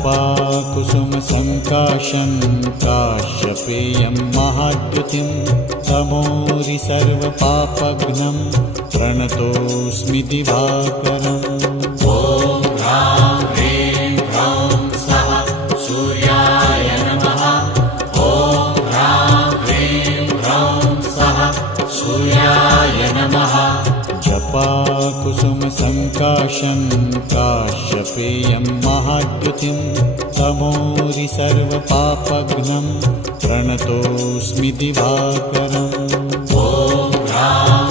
जपाकुसुमसङ्काशं काश्यपेयं महाद्युतिं तमोरि सर्वपापघ्नं प्रणतोऽस्मि दिवाकरम्। ॐ ह्रां ह्रीं ह्रौं स्वः सूर्याय नमः। ॐ ह्रां ह्रीं ह्रौं स्वः सूर्याय नमः। जपाकुसुमसङ्काशं काश्यपेयं महाद्युतिं तमोरि सर्वपापघ्नं प्रणतोऽस्मि दिवाकरम्। ॐ ह्रां